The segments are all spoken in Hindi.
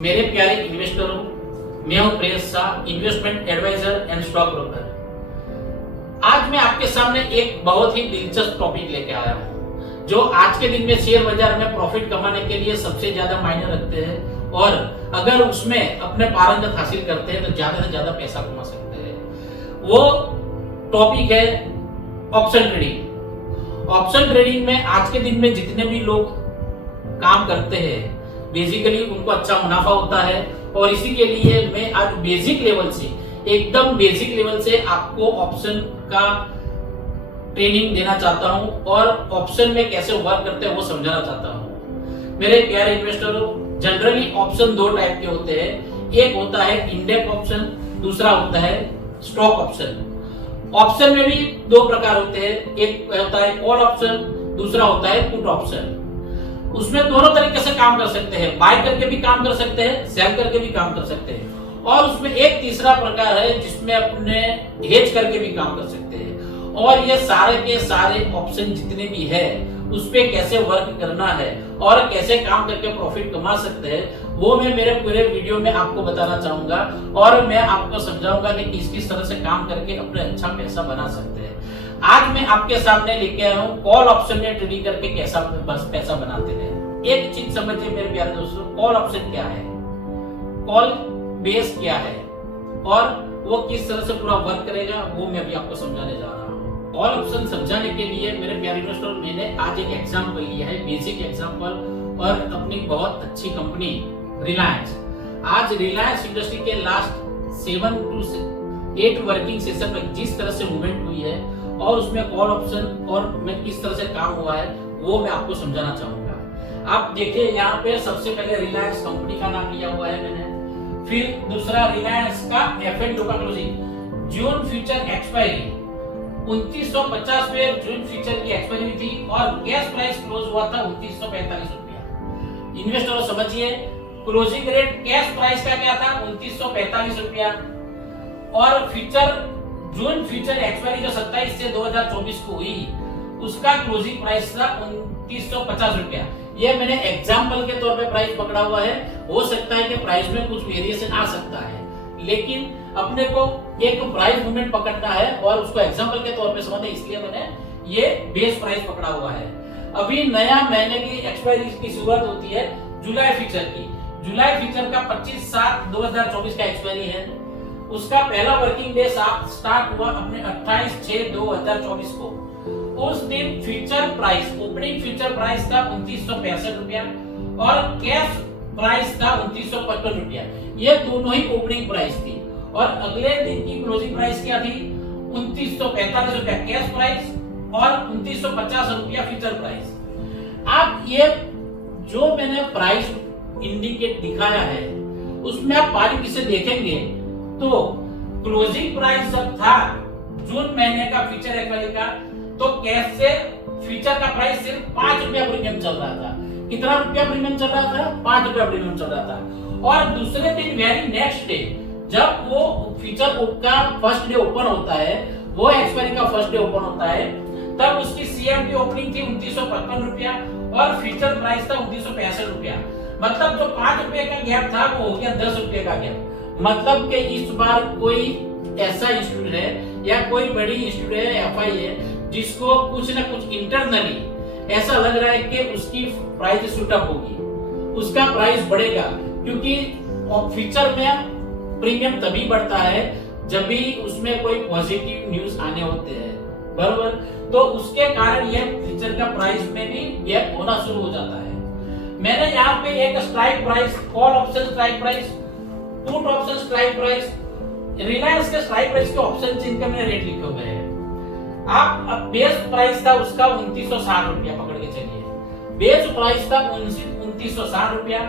मेरे प्यारे इन्वेस्टरों, मैं हूं Priyesh Shah, investment advisor and stock broker. आज मैं आपके सामने एक बहुत ही दिलचस्प टॉपिक लेके आया हूं, जो आज के दिन में शेयर बाजार में प्रॉफिट कमाने के लिए सबसे ज्यादा मायने रखते हैं और अगर उसमें अपने पारंगत हासिल करते हैं तो ज्यादा से ज्यादा पैसा कमा सकते हैं। वो टॉपिक है ऑप्शन ट्रेडिंग। ऑप्शन ट्रेडिंग में आज के दिन में जितने भी लोग काम करते हैं बेसिकली उनको अच्छा मुनाफा होता है और इसी के लिए मैं आज बेसिक लेवल से एकदम बेसिक लेवल से आपको ऑप्शन का ट्रेनिंग देना चाहता हूं और ऑप्शन में कैसे वर्क करते हैं वो समझाना चाहता हूं। मेरे प्यारे इन्वेस्टरों, जनरली ऑप्शन दो टाइप के होते हैं। एक होता है इंडेक्स ऑप्शन, दूसरा होता है स्टॉक ऑप्शन। ऑप्शन में भी दो प्रकार होते हैं, एक होता है कॉल ऑप्शन, दूसरा होता है पुट ऑप्शन। उसमें दोनों तरीके से काम कर सकते हैं, बाय करके भी काम कर सकते हैं, सेल करके भी काम कर सकते हैं और उसमें एक तीसरा प्रकार है जिसमें अपने हेज करके भी काम कर सकते हैं। और ये सारे के सारे ऑप्शन जितने भी है उस पे कैसे वर्क करना है और कैसे काम करके प्रॉफिट कमा सकते हैं वो मैं मेरे पूरे वीडियो में आपको बताना चाहूंगा और मैं आपको समझाऊंगा कि किस किस तरह से काम करके अपने अच्छा पैसा बना सकते हैं। आज मैं आपके सामने लेके आया हूँ कॉल ऑप्शन में ट्रेडिंग करके कैसा पैसा बनाते हैं। एक चीज समझिए मेरे प्यारे दोस्तों, कॉल ऑप्शन क्या है, कॉल बेस क्या है और वो किस तरह से पूरा वर्क करेगा वो मैं अभी आपको समझाने जा रहा हूँ। कॉल ऑप्शन समझाने के लिए मेरे प्यारे दोस्तों मैंने आज एक एग्जांपल लिया है, बेसिक एग्जांपल, और अपनी बहुत अच्छी कंपनी रिलायंस। आज रिलायंस इंडस्ट्री के लास्ट 7 to 8 वर्किंग सेशन में जिस तरह से मूवमेंट हुई है और उसमें कॉल ऑप्शन और में किस तरह से काम हुआ है वो मैं आपको समझाना चाहूंगा। आप देखिए यहाँ पे सबसे पहले रिलायंस कंपनी का नाम लिया हुआ है मैंने, फिर दूसरा रिलायंस का F&O का क्लोजिंग, जून फ्यूचर एक्सपायरी 2950 पे जून फ्यूचर की एक्सपायरी थी और कैश प्राइस क्लोज हुआ था 2945 रुपया। इन्वेस्टरों समझिए, क्लोजिंग रेट कैश प्राइस का क्या था 2945 रुपया और फ्यूचर जून फ्यूचर एक्सपायरी जो 27 से 2024 को हुई उसका क्लोजिंग प्राइस था 2950 रुपया। ये मैंने एग्जांपल के तौर पे प्राइस पकड़ा हुआ है, हो सकता है कि प्राइस में कुछ वेरिएशन आ सकता है लेकिन अपने को एक प्राइस मूवमेंट पकड़ना है और उसको एग्जांपल के तौर पे समझना, इसलिए मैंने ये बेस प्राइस पकड़ा हुआ है। अभी नया महीने की एक्सपायरी की शुरुआत होती है जुलाई फ्यूचर की। जुलाई फ्यूचर का 25/7/2024 का एक्सपायरी है, उसका पहला वर्किंग डे स्टार्ट हुआ अपने 28/6/2024 को। उस दिन future price, opening future price था 2965 रुपया और कैश प्राइस था 2955 रुपया। ये दोनों ही ओपनिंग प्राइस थी और अगले दिन की क्लोजिंग प्राइस क्या थी 2945 रुपया कैश प्राइस और 2950 रुपया फ्यूचर प्राइस। अब ये जो मैंने प्राइस इंडिकेट दिखाया है उसमें आप बारीकी से देखेंगे तो क्लोजिंग प्राइस जब था जून महीने का फ्यूचर एक्सपायरी का तो कैश से फ्यूचर का प्राइस सिर्फ 5 रुपया प्रीमियम चल रहा था। कितना रुपया प्रीमियम चल रहा था 5 रुपया प्रीमियम चल रहा था और दूसरे दिन वेरी नेक्स्ट डे जब वो फ्यूचर का फर्स्ट डे ओपन होता है, वो एक्सपायरी का फर्स्ट डे ओपन होता है, तब उसकी सीएमपी ओपनिंग थी 2955 रुपया और फ्यूचर प्राइस था 2965 रुपया। मतलब जो 5 रुपए का गैप था वो हो गया 10 रुपए का गैप। मतलब कि इस बार कोई ऐसा इंस्टीट्यूट है या कोई बड़ी इंस्टीट्यूट है, एफआई है, जिसको कुछ ना कुछ इंटरनली ऐसा लग रहा है कि उसकी प्राइस शूटअप होगी, उसका प्राइस बढ़ेगा, क्योंकि फ्यूचर में प्रीमियम तभी बढ़ता है जब भी उसमें कोई पॉजिटिव न्यूज आने होते हैं, बराबर। तो उसके कारण यह फ्यूचर का प्राइस में भी गैप होना शुरू हो जाता है। मैंने यहाँ पे एक strike price, call option strike price, put option strike price, Reliance के स्ट्राइक प्राइस के ऑप्शन जिनका मैंने रेट लिखे हुए हैं। आप बेस प्राइस था उसका 2960 रुपया पकड़ के चलिए, बेस प्राइस था 2960 रुपया।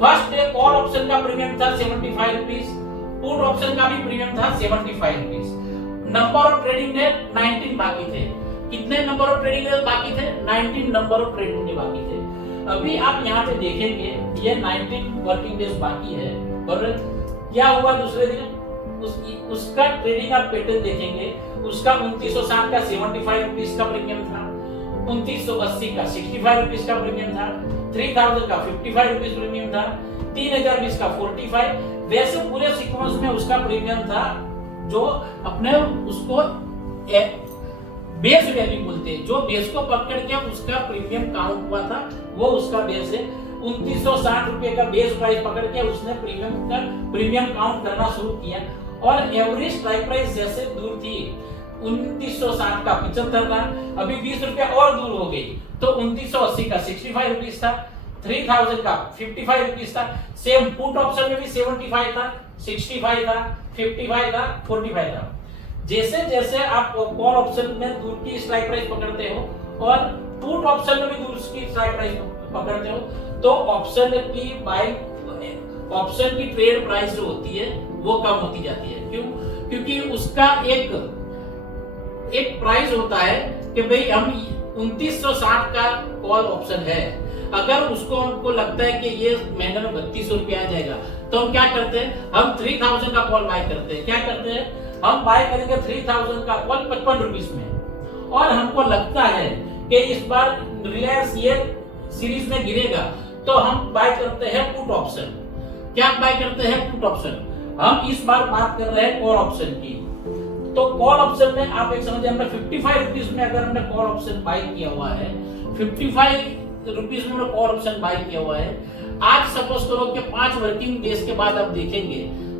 फर्स्ट डे कॉल ऑप्शन का प्रीमियम था 75 रुपीस, पुट ऑप्शन का भी प्रीमियम था 75 rupees. Number of trading day 19 बाकी थे। कितने नंबर ऑफ ट्रेडिंग डे बाकी थे 19 नंबर ऑफ ट्रेडिंग डे बाकी थे। अभी आप यहाँ पे देखेंगे ये 19 वर्किंग डेज बाकी है, बराबर। क्या हुआ दूसरे दिन उसका ट्रेडिंग आप पैटर्न देखेंगे, उसका 2960 का 75 रुपीस का प्रीमियम था, 2980 का 65 रुपीस का प्रीमियम था, 3000 का 55 रुपीस प्रीमियम था, 3020 का 45, वैसे पूरे सीक्वेंस में उसका प्रीमियम था जो अपने उसको बेस वैल्यू बोलते हैं, जो बेस को पकड़ के उसका प्रीमियम काउंट हुआ था वो उसका बेस है। 2960 रुपए का बेस प्राइस पकड़ के उसने प्रीमियम काउंट करना शुरू किया और एवरेज स्ट्राइक प्राइस जैसे दूर थी 2960 का 75 था, अभी 20 रुपया और दूर हो गई तो 2980 का 65 रुपीस था, 3000 का 55 रुपीस था। सेम पुट ऑप्शन में भी 75 था, 65 था, 55 था, 45 था। जैसे जैसे आप कॉल ऑप्शन में दूर की स्ट्राइक प्राइस पकड़ते हो और पुट ऑप्शन में भी दूर की स्ट्राइक प्राइस पकड़ते हो तो ऑप्शन की ट्रेड प्राइस जो होती है वो कम होती जाती है। क्यों? क्योंकि उसका एक प्राइस होता है कि भाई हम 2960 का कॉल ऑप्शन है, अगर उसको हमको लगता है कि ये महीने में 3200 रुपया आ जाएगा तो हम क्या करते हैं, हम 3000 का कॉल बाय करते हैं। क्या करते हैं, हम बाय करेंगे 3000 का कॉल 55 रुपीस में और हमको लगता है कि इस बार रिलायंस ये सीरीज में गिरेगा तो हम बाय करते हैं पुट ऑप्शन। क्या बाय करते हैं? Put option. हम इस बार बात कर रहे हैं कॉल ऑप्शन की, तो कॉल ऑप्शन में आप एक समझिए हमने 55 रुपीस में अगर हमने कॉल ऑप्शन बाय किया हुआ है, 55 रुपीस में हमने कॉल ऑप्शन बाय किया हुआ है, आज सपोज करो कि 5 वर्किंग डेज के बाद आप देखेंगे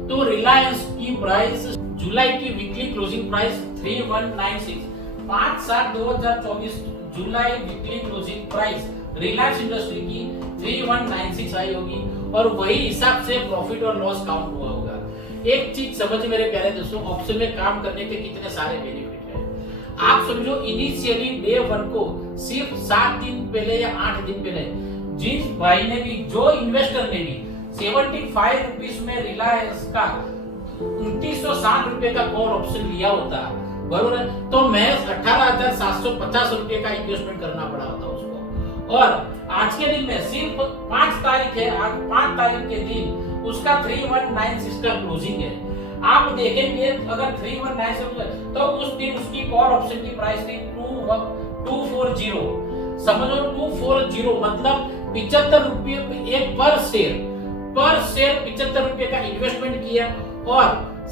तो रिलायंस की प्राइस जुलाई की वीकली क्लोजिंग प्राइस 3196, 5/7/2024 जुलाई weekly closing price Reliance industry की 3196 आई होगी और वही हिसाब से प्रॉफिट और लॉस काउंट हुआ होगा। एक चीज समझ मेरे प्यारे दोस्तों, ऑप्शन में काम करने के कितने सारे बेनिफिट हैं। आप समझो इनिशियली डे 1 को सिर्फ 7 दिन पहले या 8 दिन पहले जिस भाई ने भी, जो इन्वेस्टर ने भी 75 रुपीस में रिलायंस का 2960 रुपए का कॉल ऑप्शन लिया होता बरोबर है, तो महज 18,750 रुपए का इन्वेस्टमेंट करना पड़ा होता उसको। और आज के दिन में सिर्फ 5 तारीख है, आज 5 तारीख के दिन उसका 3196 का क्लोजिंग है। आप देखेंगे अगर 3196 तो उस दिन उसकी कॉल ऑप्शन की प्राइस थी 240। समझो 240 मतलब 75 रुपये एक पर शेयर 75 रुपये का इन्वेस्टमेंट किया और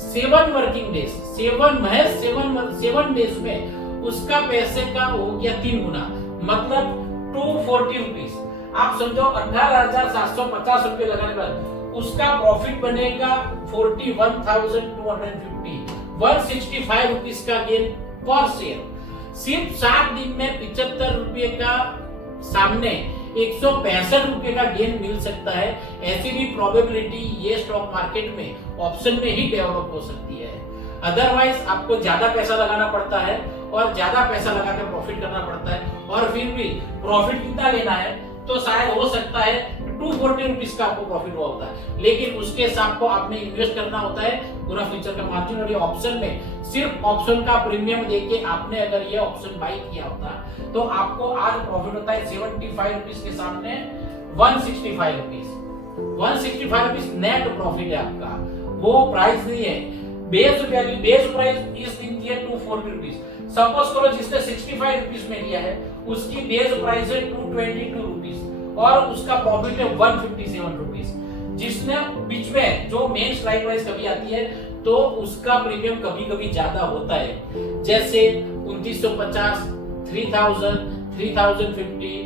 7 वर्किंग डेज 7 डेज में उसका पैसे का हो गया 3 गुना, मतलब 240 रुपीस। आप समझो 18,750 रुपए लगाने पर उसका प्रॉफिट बनेगा 41,250, 165 रुपीस का गेन पर शेयर। सिर्फ 7 दिन में 75 रुपए का सामने 165 रुपए का गेन मिल सकता है। ऐसी भी प्रोबेबिलिटी ये स्टॉक मार्केट में ऑप्शन में ही डेवलप हो सकती है। अदरवाइज आपको ज्यादा पैसा लगाना पड़ता है और ज्यादा पैसा लगा के प्रॉफिट करना पड़ता है और फिर भी प्रॉफिट कितना लेना है तो शायद हो सकता है 240 रुपीस का आपको प्रॉफिट हुआ होता है, लेकिन उसके हिसाब को आपने इन्वेस्ट करना होता है पूरा फ्यूचर का मार्जिन। और ये ऑप्शन में सिर्फ ऑप्शन का प्रीमियम देके आपने अगर ये ऑप्शन बाय किया होता तो आपको आज प्रॉफिट होता है 75 रुपीस के सामने 165 रुपीस। 165 रुपीस नेट प्रॉफिट है आपका, वो प्राइस नहीं है। बेस प्राइस इस दिन की है 240 रुपीस। सपोज करो जिसने 65 रुपीस में लिया है उसकी बेस प्राइस है 222 रुपीस और उसका प्रॉफिट है 157 रुपीस। जिसने बीच में जो मेन स्ट्राइक प्राइस कभी आती है तो उसका प्रीमियम कभी कभी ज्यादा होता है, जैसे 2950, 3000, 3050,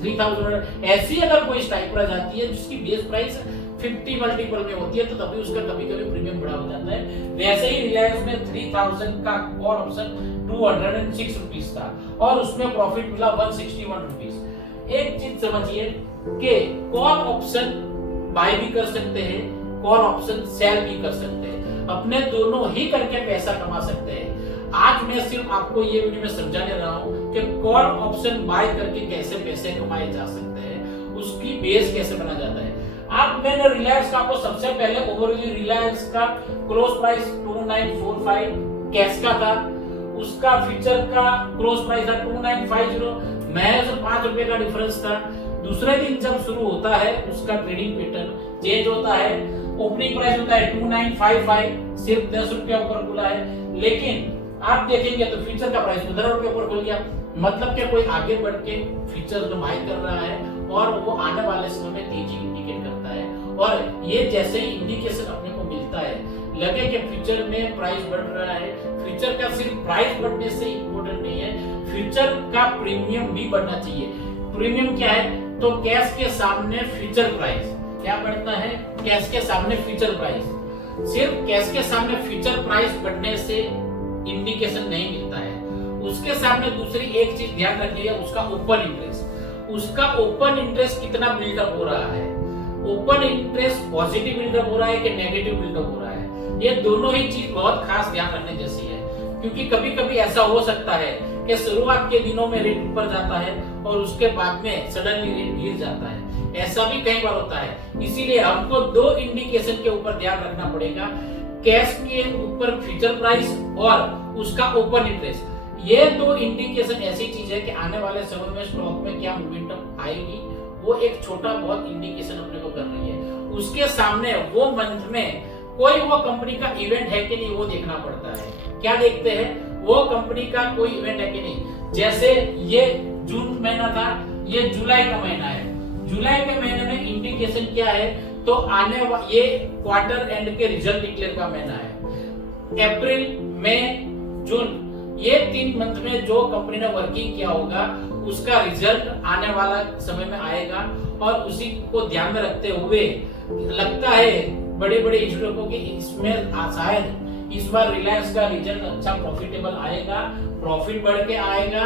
3000। ऐसी अगर कोई स्ट्राइक प्राइस आती है जिसकी बेस प्राइस 50 मल्टीपल में होती है तो तभी उसका कभी कभी प्रीमियम बड़ा हो जाता है। वैसे ही रिलायंस में 3000 का कॉल ऑप्शन 206 रुपीस था और उसमें प्रॉफिट मिला 161 रुपीस। एक चीज समझिए कि कॉल ऑप्शन बाय भी कर सकते हैं, कॉल ऑप्शन सेल भी कर सकते हैं, अपने दोनों ही करके पैसा कमा सकते हैं। आज मैं सिर्फ आपको ये वीडियो में समझाने रहा हूँ कि कॉल ऑप्शन बाय करके कैसे पैसे कमाए जा सकते हैं, उसकी बेस कैसे बना जाता है। आप मैंने रिलायंस का आपको सबसे पहले ओवरऑल रिलायंस का क्लोज प्राइस 2945 कैश का था, उसका फ्यूचर का क्लोज प्राइस था 2950, महज 5 रुपए का डिफरेंस था। दूसरे दिन जब शुरू होता है उसका ट्रेडिंग पैटर्न चेंज होता है, ओपनिंग प्राइस होता है 2955, सिर्फ 10 रुपया ऊपर खुला है, लेकिन आप देखेंगे तो फ्यूचर का प्राइस 15 रुपये ऊपर खुल गया। मतलब क्या कोई आगे बढ़ के फ्यूचर में बाय कर रहा है और वो आने वाले समय में तेजी इंडिकेट करता है और ये जैसे ही इंडिकेशन अपने को मिलता है, लगे कि फ्यूचर में प्राइस बढ़ रहा है, फ्यूचर का सिर्फ प्राइस बढ़ने से इम्पोर्टेंट नहीं है, फ्यूचर का प्रीमियम भी बढ़ना चाहिए। प्रीमियम क्या है? तो कैश के सामने फ्यूचर प्राइस क्या बढ़ता है? कैश के सामने फ्यूचर प्राइस। सिर्फ कैश के सामने फ्यूचर प्राइस बढ़ने से इंडिकेशन नहीं मिलता है, उसके सामने दूसरी एक चीज ध्यान रखिएगा, उसका ओपन इंटरेस्ट। उसका ओपन इंटरेस्ट कितना बिल्डअप हो रहा है, ओपन इंटरेस्ट पॉजिटिव बिल्डअप हो रहा है कि नेगेटिव बिल्डअप हो रहा है, ये दोनों ही चीज बहुत खास ध्यान रखने जैसी है। क्योंकि कभी कभी ऐसा हो सकता है कि शुरुआत के दिनों में रेट ऊपर जाता है और उसके बाद में सडनली रेट गिर जाता है, ऐसा भी कई बार होता है। इसीलिए हमको दो इंडिकेशन के ऊपर ध्यान रखना पड़ेगा, कैश के ऊपर फ्यूचर प्राइस और उसका ओपन इंटरेस्ट। ये दो इंडिकेशन ऐसी चीज है कि आने वाले समय में स्टॉक में क्या मोमेंटम आएगी, वो एक छोटा बहुत इंडिकेशन अपने को कर रही है। उसके सामने वो मंथ में कोई वो कंपनी का इवेंट है कि नहीं वो देखना पड़ता है। क्या देखते हैं? वो कंपनी का कोई इवेंट है कि नहीं। जैसे ये जून महीना था, ये जुलाई का महीना है, जुलाई के महीने में इंडिकेशन क्या है? तो ये क्वार्टर एंड के रिजल्ट डिक्लेयर का महीना है। अप्रैल, मई, जून, ये 3 मंथ में जो कंपनी ने वर्किंग किया होगा उसका रिजल्ट आने वाला समय में आएगा। और उसी को ध्यान में रखते हुए लगता है बड़े बड़े इंस्टीट्यूटों की इसमें शायद इस बार रिलायंस का रिजल्ट अच्छा प्रॉफिटेबल आएगा, प्रॉफिट बढ़ के आएगा।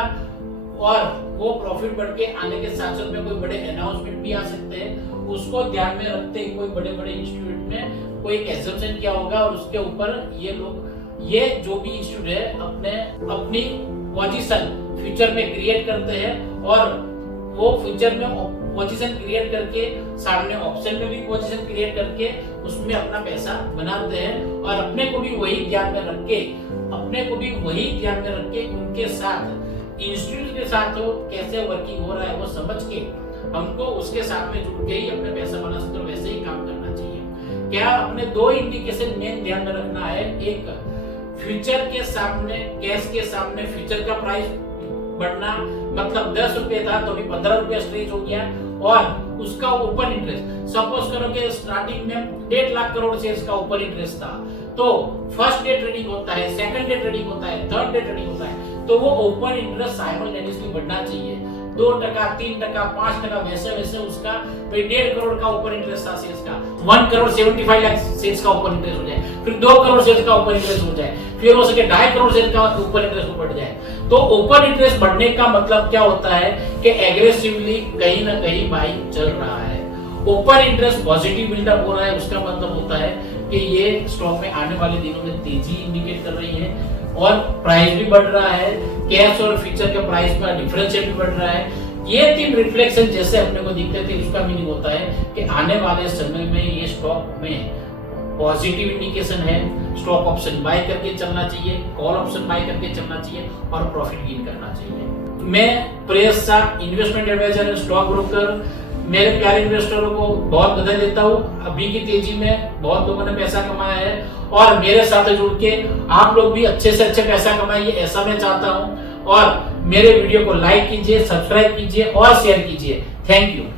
और वो प्रॉफिट बढ़ के आने के साथ साथ में कोई बड़े अनाउंसमेंट भी आ सकते हैं, उसको ध्यान में रखते हुए कोई बड़े बड़े इंस्टीट्यूट में कोई एग्जाम्पशन किया होगा और उसके ऊपर ये लोग, ये जो भी इंस्टीट्यूट है अपनी पोजीशन फ्यूचर में क्रिएट करते हैं और वो फ्यूचर में पोजीशन क्रिएट करके सामने ऑप्शन में भी पोजीशन क्रिएट करके उसमें अपना पैसा बनाते हैं। और अपने को भी वही ध्यान में रख के उनके साथ इंस्टीट्यूट के साथ वो कैसे वर्किंग हो रहा है वो समझ के हमको उसके साथ में जुड़ के ही अपने पैसा बना सकते, वैसे ही काम करना चाहिए। क्या अपने दो इंडिकेशन मेन ध्यान में रखना है, एक फ्यूचर के सामने, कैश के सामने फ्यूचर का प्राइस बढ़ना, मतलब 10 रुपए था तो अभी 15 रुपए स्ट्रेच हो गया। और उसका ओपन इंटरेस्ट, सपोज करो कि स्टार्टिंग में 1.5 लाख करोड़ शेयर्स का ओपन इंटरेस्ट था, तो फर्स्ट डे ट्रेडिंग होता है, सेकंड डे ट्रेडिंग होता है, थर्ड डे ट्रेडिंग होता है, तो वो ओपन इंटरेस्ट साइमल्टेनियसली बढ़ना चाहिए। 2%, 3%, 5%, वैसे वैसे उसका 1.5 करोड़ का ओपन इंटरेस्ट था शेयर्स का, 1 करोड़ 75 लाख शेयर्स का ओपन इंटरेस्ट हो जाए, फिर 2 करोड़ शेयर्स का ओपन इंटरेस्ट हो जाए, फिर हो सके 2.5 करोड़ शेयर्स का ओपन इंटरेस्ट बढ़ जाए। तो ओपन इंटरेस्ट बढ़ने का मतलब क्या होता है कि एग्रेसिवली कहीं ना कहीं बाइंग चल रहा है। ओपन इंटरेस्ट पॉजिटिव बिल्डअप हो रहा है, उसका मतलब होता है कि ये स्टॉक में आने वाले दिनों में तेजी इंडिकेट कर रही है और प्राइस भी बढ़ रहा है, कैश और फ्यूचर के प्राइस का डिफरेंशियल भी बढ़ रहा है। ये 3 रिफ्लेक्शन जैसे अपने को दिखते थे, उसका मीनिंग होता है कि आने वाले समय में ये स्टॉक में पॉजिटिव इंडिकेशन है। स्टॉक ऑप्शन बाय करके चलना चाहिए, कॉल ऑप्शन बाय करके चलना चाहिए और प्रॉफिट गेन करना चाहिए। मैं प्रेस Shah, investment advisor and stock broker, मेरे प्यारे इन्वेस्टरों को बहुत बधाई देता हूँ। अभी की तेजी में बहुत लोगों ने पैसा कमाया है और मेरे साथ जुड़ के आप लोग भी अच्छे से अच्छे पैसा कमाइए, ऐसा मैं चाहता हूँ। और मेरे वीडियो को लाइक कीजिए, सब्सक्राइब कीजिए और शेयर कीजिए। Thank you.